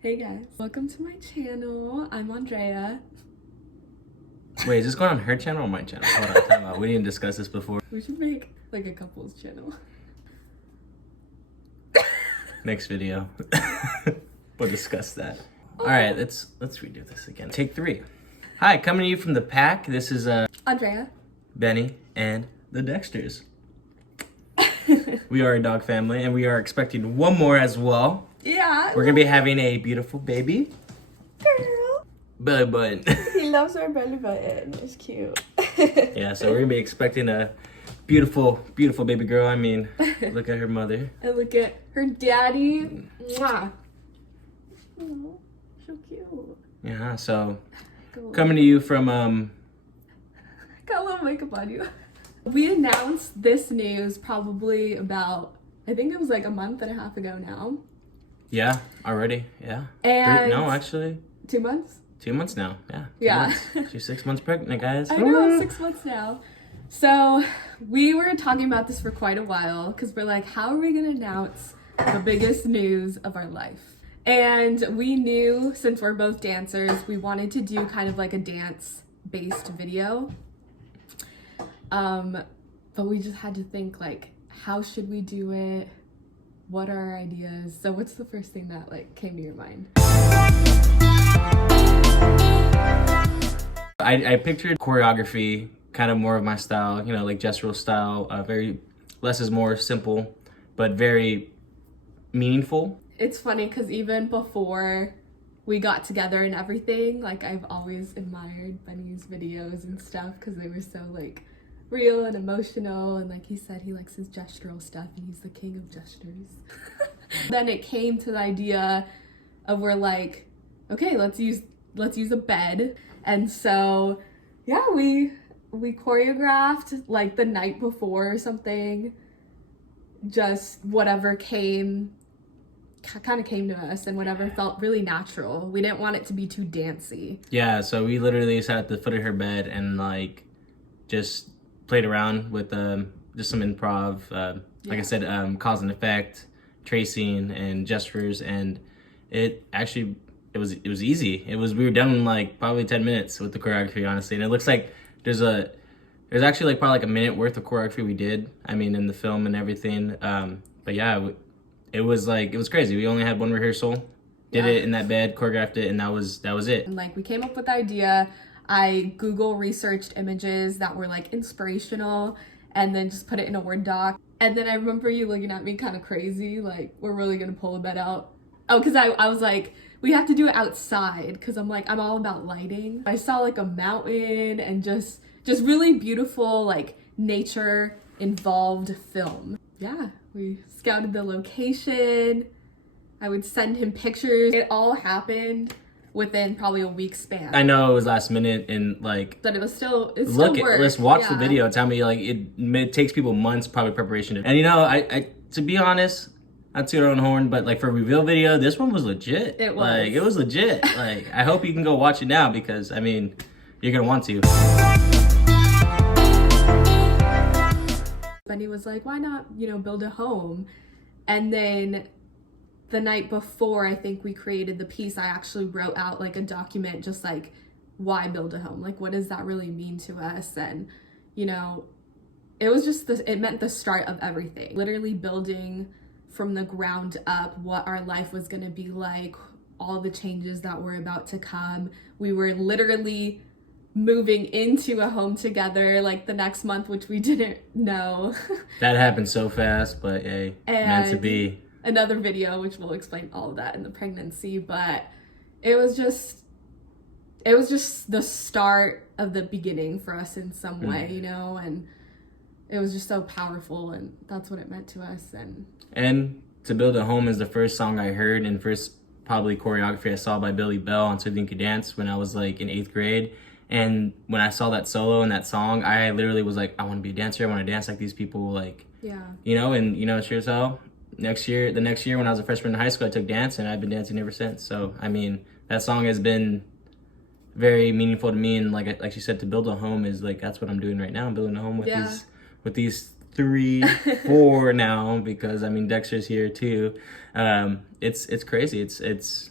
Hey guys, welcome to my channel. I'm Andrea. Wait, is this going on her channel or my channel? Hold on, time out. We didn't discuss this before. We should make like a couple's channel. Next video. We'll discuss that. All right, let's redo this again. Take 3. Hi, coming to you from the pack. This is Andrea. Benny and the Dexters. We are a dog family, and we are expecting one more as well. Yeah. We're gonna be having a beautiful baby. Girl. Belly button. He loves our belly button. It's cute. Yeah, so we're gonna be expecting a beautiful, beautiful baby girl. I mean, look at her mother. And look at her daddy. Mwah. Oh, so cute. Yeah, so Cool. coming to you from Got a little makeup on you. We announced this news probably about, I think it was like a month and a half ago now. yeah, already, yeah. And No, actually, 2 months? 2 months now. Yeah. 2 Yeah. months. She's 6 months pregnant, guys. I know, 6 months now. So we were talking about this for quite a while because we're like, how are we going to announce the biggest news of our life? And we knew, since we're both dancers, we wanted to do kind of like a dance-based video. But we just had to think like, how should we do it? What are our ideas? So what's the first thing that like came to your mind? I pictured choreography, kind of more of my style, you know, like gestural style, very less is more, simple, but very meaningful. It's funny because even before we got together and everything, like I've always admired Benny's videos and stuff because they were so like real and emotional, and like he said, he likes his gestural stuff and he's the king of gestures. Then it came to the idea of we're like, okay, let's use a bed. And so yeah, we choreographed like the night before or something, just whatever kind of came to us and whatever felt really natural. We didn't want it to be too dancey. Yeah, so we literally sat at the foot of her bed and like just played around with just some improv, like I said, cause and effect, tracing and gestures, and it was easy. We were done in like probably 10 minutes with the choreography, honestly. And it looks like there's actually like probably like a minute worth of choreography we did. I mean, in the film and everything. But yeah, it was crazy. We only had one rehearsal, did it in that bed, choreographed it, and that was it. And like we came up with the idea. I Google researched images that were like inspirational and then just put it in a Word doc. And then I remember you looking at me kind of crazy, like, we're really gonna pull a bed out. Oh, because I was like, we have to do it outside because I'm all about lighting. I saw like a mountain and just really beautiful, like nature involved film. Yeah, we scouted the location. I would send him pictures. It all happened within probably a week span. I know it was last minute and like, But it still worked. Let's watch the video. Tell me, like, it takes people months probably preparation. And you know, I to be honest, not toot our own horn, but like for a reveal video, this one was legit. It was. Like, it was legit. Like, I hope you can go watch it now because I mean, you're gonna want to. Benny was like, why not, build a home? And then the night before, I think we created the piece, I actually wrote out like a document, just like, why build a home? Like, what does that really mean to us? And, it was just it meant the start of everything. Literally building from the ground up what our life was gonna be like, all the changes that were about to come. We were literally moving into a home together like the next month, which we didn't know. That happened so fast, but hey, meant to be. Another video which will explain all of that in the pregnancy, but it was just the start of the beginning for us in some way, and it was just so powerful, and that's what it meant to us. And To Build a Home is the first song I heard and first probably choreography I saw by Billy Bell on So You Could Dance when I was like in 8th grade. And when I saw that solo and that song, I literally was like, I want to be a dancer. I want to dance like these people, like, sure as hell. The next year when I was a freshman in high school, I took dance and I've been dancing ever since. So, I mean, that song has been very meaningful to me. And like she said, to build a home is like, that's what I'm doing right now. I'm building a home with these 3, 4 now, because I mean Dexter's here too. It's crazy. It's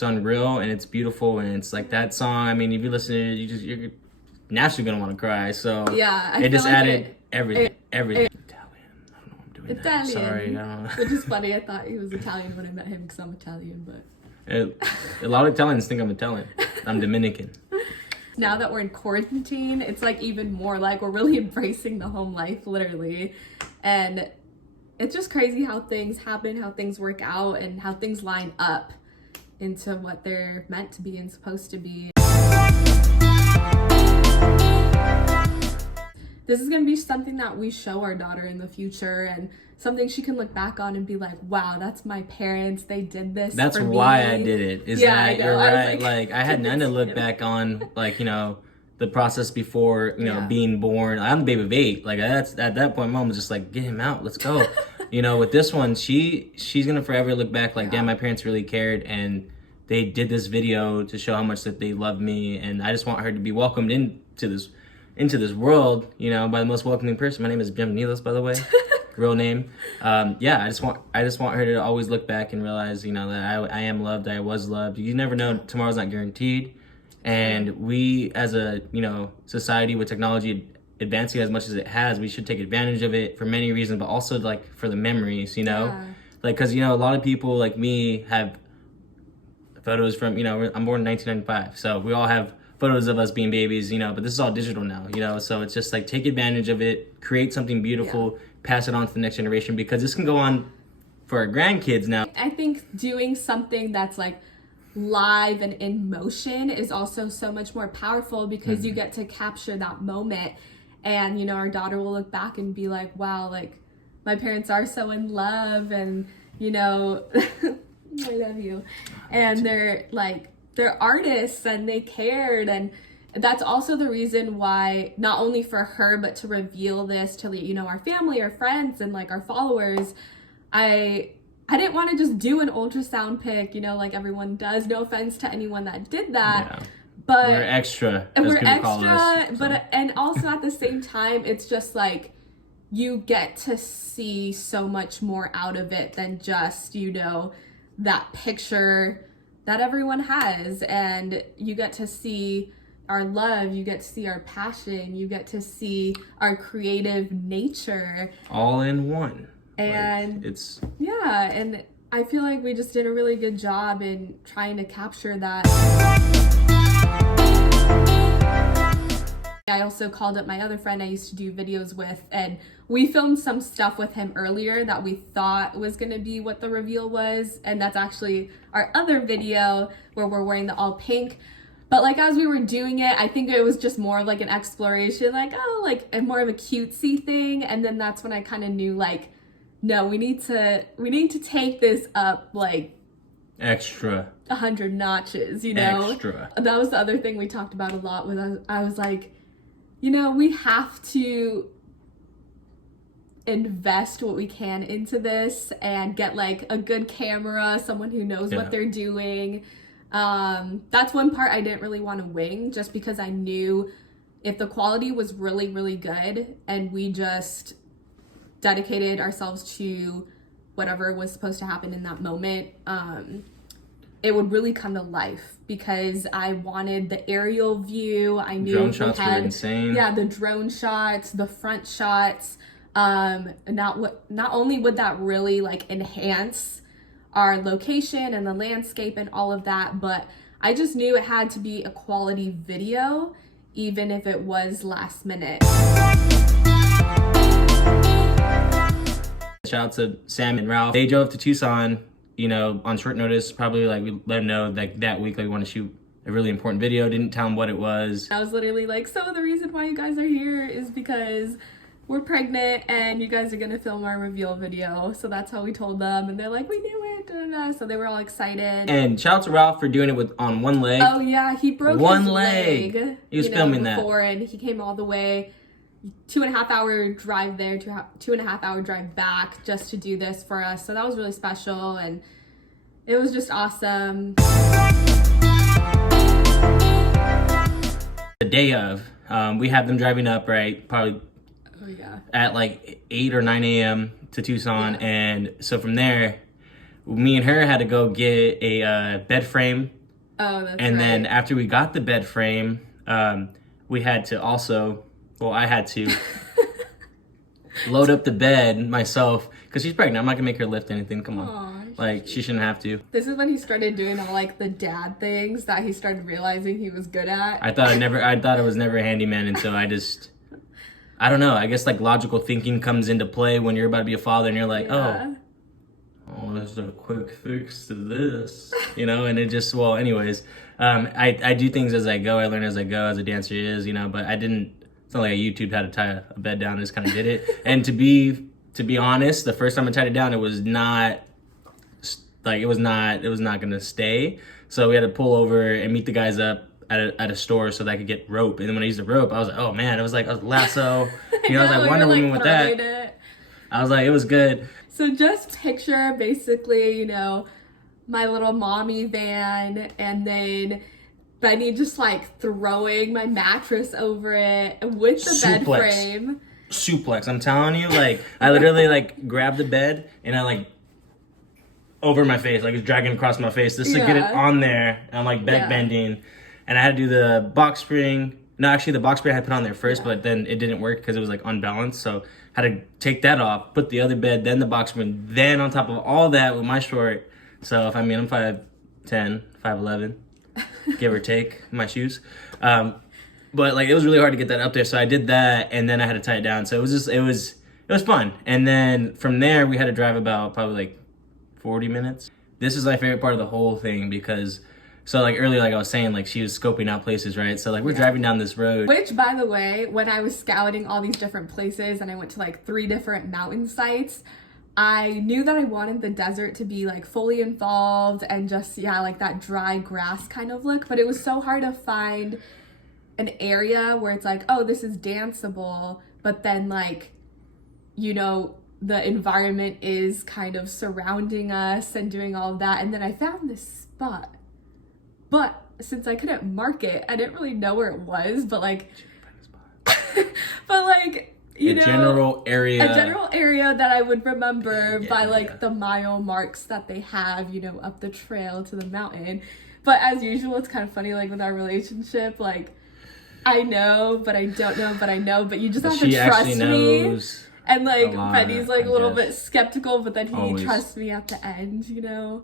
unreal, and it's beautiful, and it's like that song. I mean, if you listen to it, you're naturally gonna want to cry. So yeah, it just added everything. Italian. I don't know why I'm doing Italian. that. Sorry, I don't know. Which is funny. I thought he was Italian when I met him because I'm Italian, but A lot of Italians think I'm Italian. I'm Dominican. Now that we're in quarantine, it's like even more like we're really embracing the home life, literally. And it's just crazy how things happen, how things work out, and how things line up into what they're meant to be and supposed to be. This is going to be something that we show our daughter in the future, and something she can look back on and be like, wow, that's my parents. They did this That's for why me. I did it. Is Yeah, that I know. you're I was right? Like I had none to look back on, like, you know, the process before, you know, Yeah. being born. I'm a baby of 8. Like that's at that point, mom was just like, get him out, let's go. You know, with this one, she's gonna forever look back like, damn, my parents really cared, and they did this video to show how much that they love me, and I just want her to be welcomed into this world, you know, by the most welcoming person. My name is Jem Nilas, by the way, real name. Yeah, I just want her to always look back and realize, you know, that I am loved, I was loved. You never know, tomorrow's not guaranteed, and we as a, you know, society with technology advancing as much as it has, we should take advantage of it for many reasons, but also like for the memories, you know, like, because, you know, a lot of people like me have photos from, you know, I'm born in 1995, so we all have photos of us being babies, you know, but this is all digital now, you know, so it's just like, take advantage of it, create something beautiful, pass it on to the next generation, because this can go on for our grandkids now. I think doing something that's like live and in motion is also so much more powerful, because you get to capture that moment, and, you know, our daughter will look back and be like, wow, like my parents are so in love, and, you know, I love you. And they're artists, and they cared. And that's also the reason why, not only for her, but to reveal this to, you know, our family, our friends, and like our followers, I didn't want to just do an ultrasound pic, you know, like everyone does. No offense to anyone that did that. Yeah. But We're extra. and as we're people call extra, us, so. but and also at the same time, it's just like you get to see so much more out of it than just, you know, that picture that everyone has. And you get to see our love, you get to see our passion, you get to see our creative nature, all in one. and like, it's yeah, and I feel like we just did a really good job in trying to capture that. I also called up my other friend I used to do videos with, and we filmed some stuff with him earlier that we thought was going to be what the reveal was, and that's actually our other video where we're wearing the all pink. But like as we were doing it, I think it was just more of like an exploration, like, oh, like a more of a cutesy thing, and then that's when I kind of knew, like, no, we need to take this up like extra 100 notches, you know. Extra. That was the other thing we talked about a lot. With I was like, you know, we have to invest what we can into this and get like a good camera, someone who knows what they're doing. That's one part I didn't really want to wing, just because I knew if the quality was really, really good and we just dedicated ourselves to whatever was supposed to happen in that moment, it would really come to life, because I wanted the aerial view. I knew drone shots were insane. Yeah, the drone shots, the front shots. Not only would that really like enhance our location and the landscape and all of that, but I just knew it had to be a quality video, even if it was last minute. Shout out to Sam and Ralph. They drove to Tucson, you know, on short notice. Probably like we let them know like that week, like we want to shoot a really important video. Didn't tell them what it was. I was literally like, so the reason why you guys are here is because we're pregnant and you guys are gonna film our reveal video. So that's how we told them, and they're like, we knew it. Da, da, da. So they were all excited. And shout out to Ralph for doing it on one leg. Oh yeah, he broke one his leg. He was filming before, and he came all the way 2.5 hour drive there, 2.5 hour drive back just to do this for us. So that was really special, and it was just awesome. The day of, we had them driving up, right? Probably at like 8 or 9 a.m. to Tucson. And so from there, me and her had to go get a bed frame. Oh, that's and then after we got the bed frame, we had to also, well, I had to load up the bed myself because she's pregnant. I'm not gonna make her lift anything. Come on. Aww, like, she shouldn't have to. This is when he started doing all like the dad things that he started realizing he was good at. I thought I was never a handyman until I don't know. I guess like logical thinking comes into play when you're about to be a father and you're like, oh, there's a quick fix to this, you know? And it just, well, anyways, I do things as I go. I learn as I go, as a dancer is, you know, but it's not like I YouTubed how to tie a bed down. I just kind of did it. And to be honest, the first time I tied it down, it was not going to stay. So we had to pull over and meet the guys up at a store so that I could get rope. And then when I used the rope, I was like, oh man, it was like a lasso. You know, I was like Wonder Woman with that. I was like, it was good. So just picture basically, you know, my little mommy van and then Benny just like throwing my mattress over it with the bed frame. Suplex, I'm telling you, like I literally like grabbed the bed and I like over my face, like it's dragging across my face just to get it on there. And I'm like bed bending and I had to do the box spring. No, actually the box spring I had put on there first, but then it didn't work because it was like unbalanced. So I had to take that off, put the other bed, then the box spring, then on top of all that with my short. So if I'm 5'10", 5'11", give or take my shoes. But like it was really hard to get that up there. So I did that and then I had to tie it down. So it was fun. And then from there we had to drive about probably like 40 minutes. This is my favorite part of the whole thing because so like earlier, like I was saying, like she was scoping out places, right? So like we're driving down this road. Which, by the way, when I was scouting all these different places and I went to like 3 different mountain sites, I knew that I wanted the desert to be like fully involved and just, like that dry grass kind of look. But it was so hard to find an area where it's like, oh, this is danceable. But then like, you know, the environment is kind of surrounding us and doing all of that. And then I found this spot. But since I couldn't mark it, I didn't really know where it was, but like, you know, a general area that I would remember by like the mile marks that they have, you know, up the trail to the mountain. But as usual, it's kind of funny, like with our relationship, like I know, but I don't know, but I know, but you just have to trust me. And like Benny's like a little bit skeptical, but then he trusts me at the end, you know.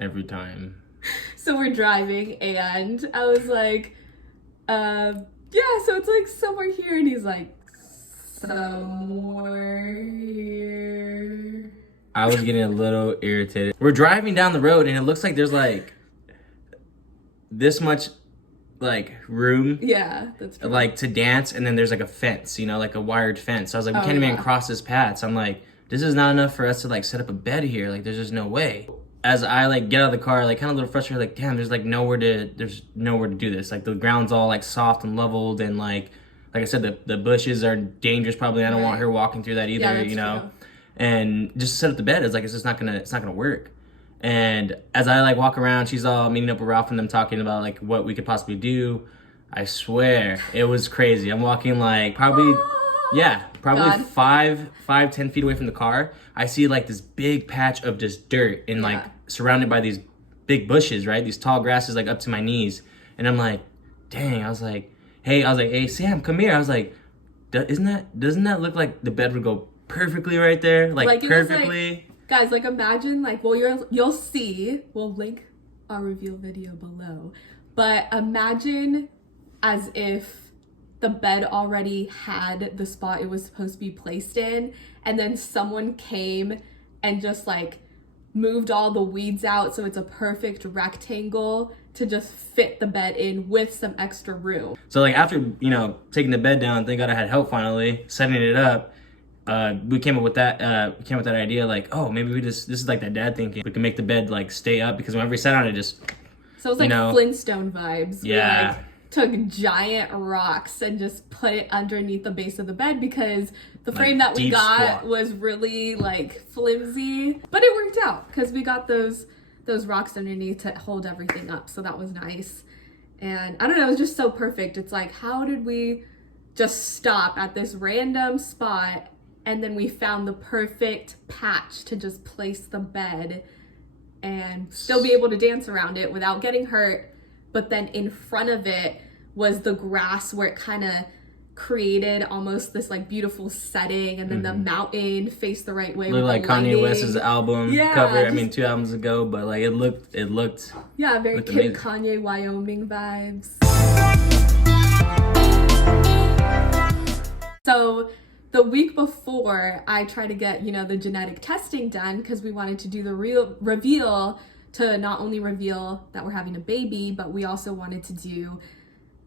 Every time. So we're driving and I was like, so it's like somewhere here. And he's like, somewhere here. I was getting a little irritated. We're driving down the road and it looks like there's like this much like room. Yeah, that's true. Like to dance and then there's like a fence, you know, like a wired fence. So I was like, we can't even cross this path. So I'm like, this is not enough for us to like set up a bed here. Like there's just no way. As I like get out of the car, like kind of a little frustrated, like damn, there's nowhere to do this. Like the ground's all like soft and leveled, and like I said, the bushes are dangerous. Probably I don't want her walking through that either, you know. True. And just to set up the bed, it's just not gonna work. And as I like walk around, she's all meeting up with Ralph and them talking about like what we could possibly do. I swear it was crazy. I'm walking like probably 10 feet away from the car. I see like this big patch of just dirt and like surrounded by these big bushes, right? These tall grasses like up to my knees. And I'm like, dang, I was like, hey Sam, come here. I was like, doesn't that look like the bed would go perfectly right there? Like perfectly. Guys, like imagine like, well, you'll see, we'll link our reveal video below, but imagine as if the bed already had the spot it was supposed to be placed in, and then someone came and just like moved all the weeds out so it's a perfect rectangle to just fit the bed in with some extra room. So like after, you know, taking the bed down, thank God I had help finally, setting it up, we came up with that idea like, oh, maybe this is like that dad thinking. We can make the bed like stay up because whenever we sat on it, just so it was like Flintstone vibes. Yeah. We, like, took giant rocks and just put it underneath the base of the bed because the frame that we got was really like flimsy, but it worked out because we got those rocks underneath to hold everything up, so that was nice. And I don't know, it was just so perfect. It's like, how did we just stop at this random spot and then we found the perfect patch to just place the bed and still be able to dance around it without getting hurt. But then in front of it was the grass where it kind of created almost this like beautiful setting, and then the mountain faced the right way. Looked like Kanye West's album cover. Just, I mean, 2 albums ago, but like it looked. Yeah, very looked Kim amazing. Kanye Wyoming vibes. So the week before, I tried to get, you know, the genetic testing done because we wanted to do the real reveal to not only reveal that we're having a baby, but we also wanted to do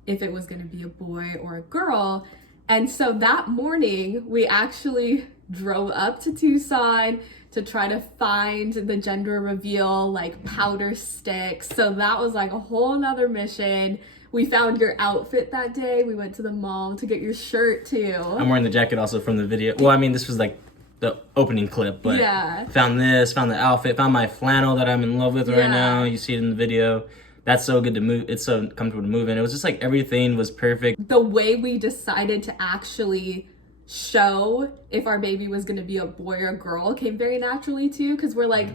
if it was going to be a boy or a girl. And so that morning, we actually drove up to Tucson to try to find the gender reveal, like powder sticks. So that was like a whole nother mission. We found your outfit that day. We went to the mall to get your shirt too. I'm wearing the jacket also from the video. Well, I mean, this was like the opening clip, but found the outfit, found my flannel that I'm in love with right now. You see it in the video. That's so good to move. It's so comfortable to move in. It was just like everything was perfect. The way we decided to actually show if our baby was going to be a boy or a girl came very naturally too, because we're like,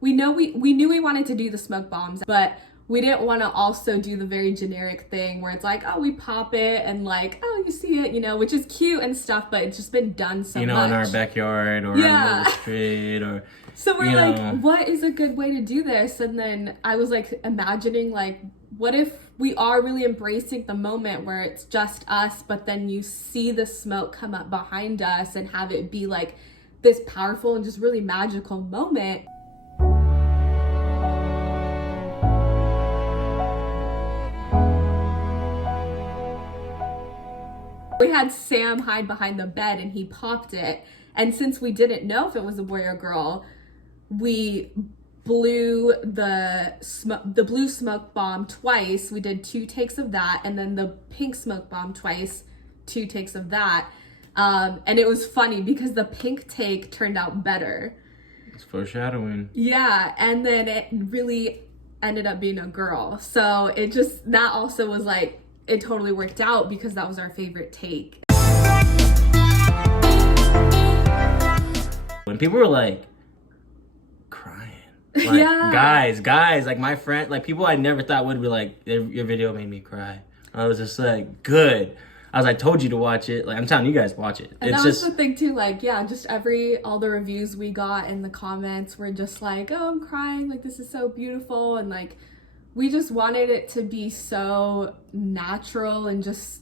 we knew we wanted to do the smoke bombs, but we didn't want to also do the very generic thing where it's like, oh, we pop it and like, oh, you see it, you know, which is cute and stuff, but it's just been done so much. You know, in our backyard or on the street or... So we're like, what is a good way to do this? And then I was like imagining like, what if we are really embracing the moment where it's just us, but then you see the smoke come up behind us and have it be like this powerful and just really magical moment. We had Sam hide behind the bed and he popped it. And since we didn't know if it was a boy or girl, we blew the blue smoke bomb twice. We did 2 takes of that, and then the pink smoke bomb twice, 2 takes of that. And it was funny because the pink take turned out better. It's foreshadowing. Yeah, and then it really ended up being a girl. So it just, that also was like, it totally worked out because that was our favorite take. When people were like crying, like guys, like my friend, like people I never thought would be like, your video made me cry. I was just like, good. I told you to watch it. Like, I'm telling you guys, watch it. And it's that was the thing too, like, yeah, just all the reviews we got in the comments were just like, oh, I'm crying, like, this is so beautiful. And like, we just wanted it to be so natural and just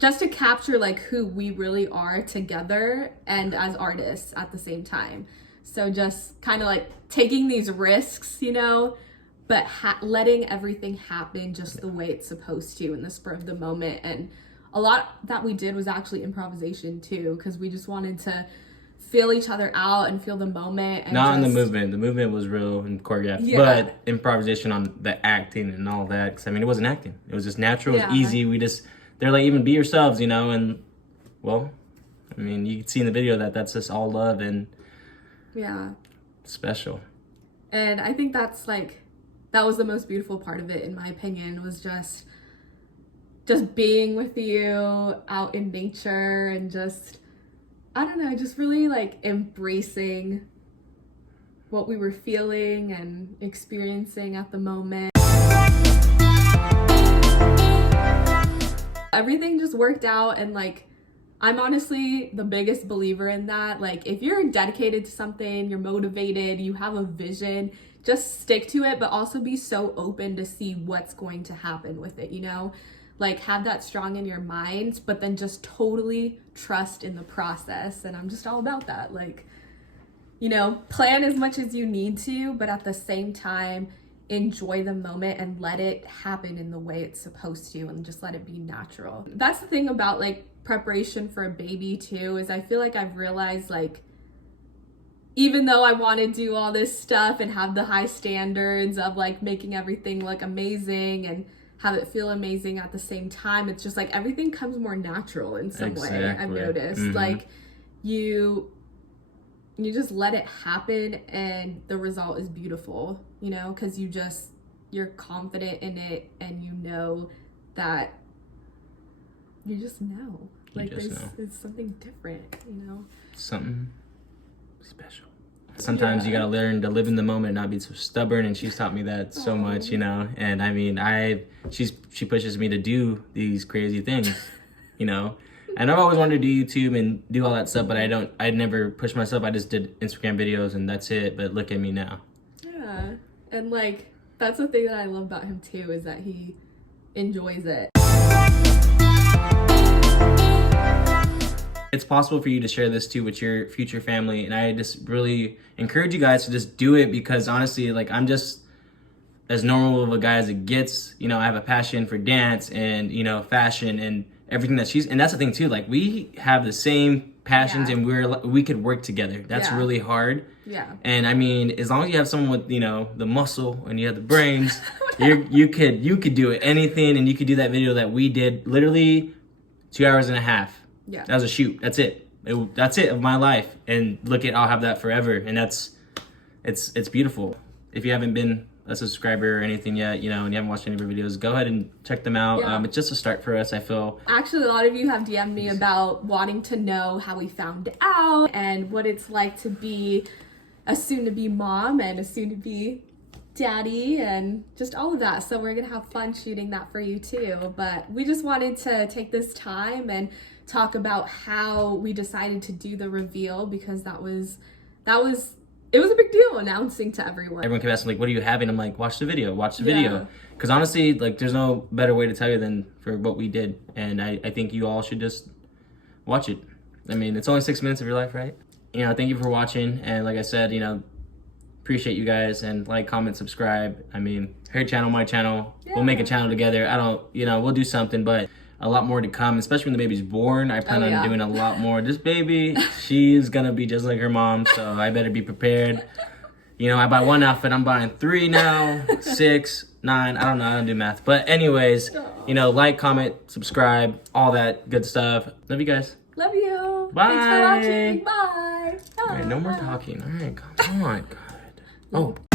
to capture like who we really are together and as artists at the same time. So just kind of like taking these risks, you know, but letting everything happen just the way it's supposed to in the spur of the moment. And a lot that we did was actually improvisation too, because we just wanted to feel each other out and feel the moment. And not in the movement. The movement was real and choreographed, but improvisation on the acting and all that. Because I mean, it wasn't acting. It was just natural. It was easy. They're like, even be yourselves, you know. And well, I mean, you can see in the video that's just all love and special. And I think that's like, that was the most beautiful part of it, in my opinion, was just being with you out in nature and just, I don't know, just really like embracing what we were feeling and experiencing at the moment. Everything just worked out, and like, I'm honestly the biggest believer in that. Like, if you're dedicated to something, you're motivated, you have a vision, just stick to it, but also be so open to see what's going to happen with it, you know? Like, have that strong in your mind, but then just totally trust in the process. And I'm just all about that. Like, you know, plan as much as you need to, but at the same time, enjoy the moment and let it happen in the way it's supposed to, and just let it be natural. That's the thing about like preparation for a baby too, is I feel like I've realized, like, even though I want to do all this stuff and have the high standards of like making everything look amazing and have it feel amazing at the same time, it's just like everything comes more natural in some way. I've noticed like you just let it happen and the result is beautiful, you know, because you you're confident in it and you know that you just know. Like it's something different, you know? Something special. Sometimes you gotta learn to live in the moment and not be so stubborn, and she's taught me that so much, you know. And I mean, she pushes me to do these crazy things, you know. And I've always wanted to do YouTube and do all that stuff, but I never pushed myself. I just did Instagram videos and that's it. But look at me now. Yeah, and like that's the thing that I love about him too, is that he enjoys it. It's possible for you to share this too with your future family, and I just really encourage you guys to just do it, because honestly, like, I'm just as normal of a guy as it gets. You know, I have a passion for dance and, you know, fashion and everything that and that's the thing too, like, we have the same passions and we could work together. That's really hard. Yeah. And I mean, as long as you have someone with, you know, the muscle and you have the brains, you could do it, anything, and you could do that video that we did, literally 2.5 hours. Yeah. That was a shoot. That's it. That's it of my life. And look at, I'll have that forever. And it's beautiful. If you haven't been a subscriber or anything yet, you know, and you haven't watched any of our videos, go ahead and check them out. Yeah. It's just a start for us, I feel. Actually, a lot of you have DM'd me about wanting to know how we found out and what it's like to be a soon-to-be mom and a soon-to-be daddy and just all of that. So we're gonna have fun shooting that for you too. But we just wanted to take this time and talk about how we decided to do the reveal, because it was a big deal announcing to everyone. Everyone kept asking, like, what are you having? I'm like, watch the video. Because honestly, like, there's no better way to tell you than for what we did. And I think you all should just watch it. I mean, it's only 6 minutes of your life, right? You know, thank you for watching. And like I said, you know, appreciate you guys, and like, comment, subscribe. I mean, her channel, my channel, we'll make a channel together. We'll do something, but a lot more to come, especially when the baby's born. I plan on doing a lot more. This baby, she's gonna be just like her mom, so I better be prepared. You know, I buy one outfit, I'm buying 3 now, 6, 9, I don't know, I don't do math. But anyways, you know, like, comment, subscribe, all that good stuff. Love you guys. Love you. Bye. Thanks for watching. Bye. All right, no more talking. All right, come on, God. Oh.